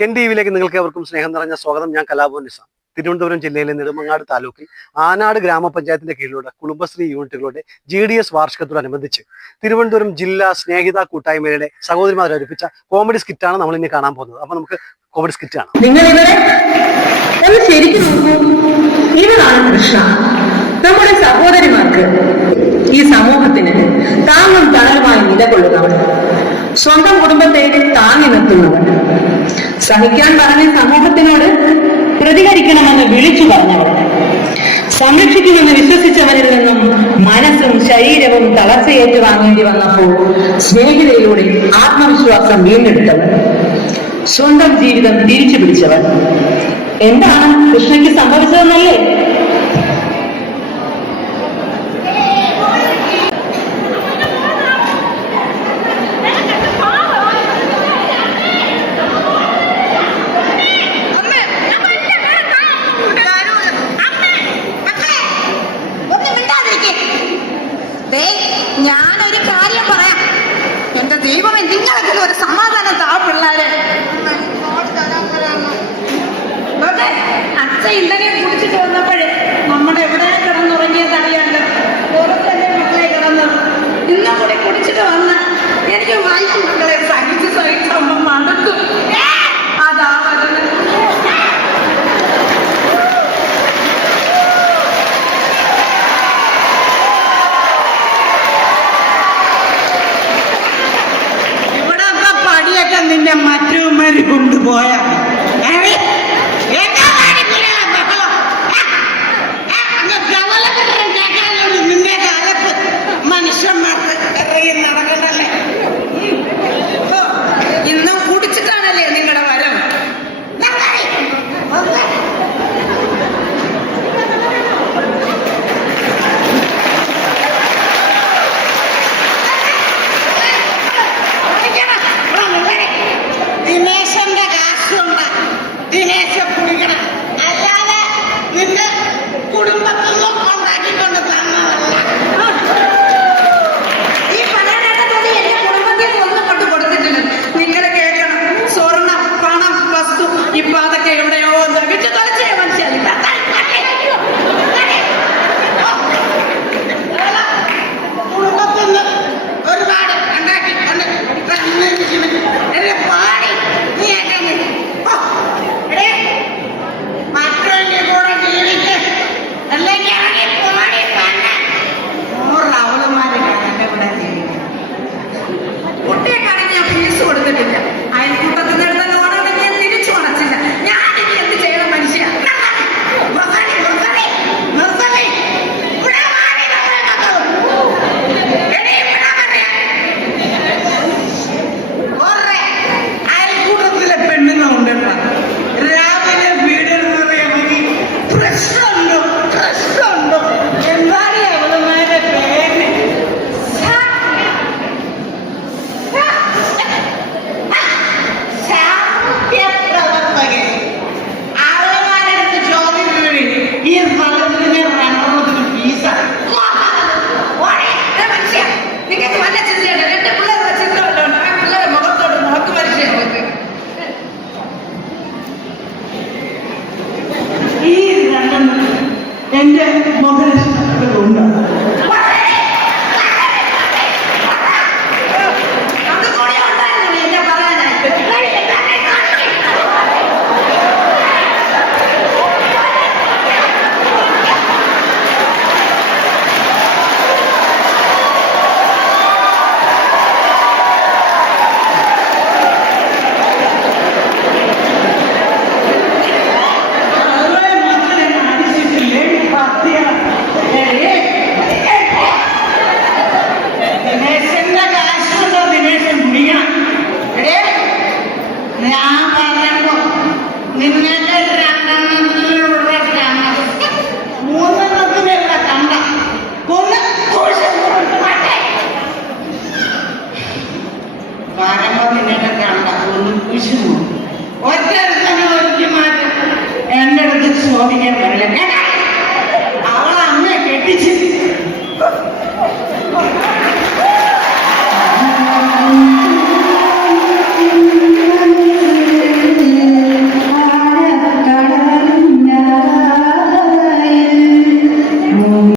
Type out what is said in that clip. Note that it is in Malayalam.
കെൻ ടി വിയിലേക്ക് നിങ്ങൾക്ക് എവർക്കും സ്നേഹം നിറഞ്ഞ സ്വാഗതം. ഞാൻ കലാഭവൻ നിസാം. തിരുവനന്തപുരം ജില്ലയിലെ നെടുമങ്ങാട് താലൂക്കിൽ ആനാട് ഗ്രാമപഞ്ചായത്തിന്റെ കീഴിലുള്ള കുടുംബശ്രീ യൂണിറ്റുകളുടെ ജി ഡി എസ് വാർഷികത്തോടനുബന്ധിച്ച് തിരുവനന്തപുരം ജില്ലാ സ്നേഹിത കൂട്ടായ്മയുടെ സഹോദരിമാരെ അവതരിപ്പിച്ച കോമഡി സ്കിറ്റാണ് നമ്മൾ ഇനി കാണാൻ പോകുന്നത്. അപ്പൊ നമുക്ക് കോമഡി സ്കിറ്റ് കാണാം. നിങ്ങൾ ഇവരെ ഒന്ന് ശരിക്കും ഇവരാണ് കൃഷ്ണ. നമ്മുടെ സഹോദരിമാർക്ക് ഈ സമൂഹത്തിന് താങ്ങും തണലുമായി നിലകൊള്ളുന്നവർ. സ്വന്തം കുടുംബത്തെ താങ്ങി നിർത്തുന്നവർ. സഹിക്കാൻ പറഞ്ഞ സമൂഹത്തിനോട് പ്രതികരിക്കണമെന്ന് വിളിച്ചു പറഞ്ഞവർ. സംരക്ഷിക്കുമെന്ന് വിശ്വസിച്ചവരിൽ നിന്നും മനസ്സും ശരീരവും തളർച്ചയേറ്റ് വാങ്ങേണ്ടി വന്നപ്പോൾ സ്നേഹിതയിലൂടെ ആത്മവിശ്വാസം വീണ്ടെടുത്തവർ. സ്വന്തം ജീവിതം തിരിച്ചു പിടിച്ചവർ എന്താണ് കൃഷ്ണയ്ക്ക് സംഭവിച്ചതെന്നല്ലേ? ഞാനൊരു കാര്യം പറയാം. എന്റെ ദൈവമേ നിങ്ങളെങ്കിലും ഒരു സമാധാനം താ പിള്ളേരെ. അച്ഛ ഇന്നലെ കുടിച്ചിട്ട് വന്നപ്പോഴേ നമ്മുടെ എവിടെ കിടന്നുറങ്ങിയത് അറിയാണ്ട് പുറത്തല്ലേ മക്കളെ കിടന്നത്? ഇന്നും കൂടി കുടിച്ചിട്ട് വന്ന്? മറ്റുമാര് കൊണ്ടുപോയ Dinesh എന്റെ മുഖലുണ്ട് അത് ഒറ്റ മാറ്റം. എന്റെ അടുത്ത് ചോദിക്കണം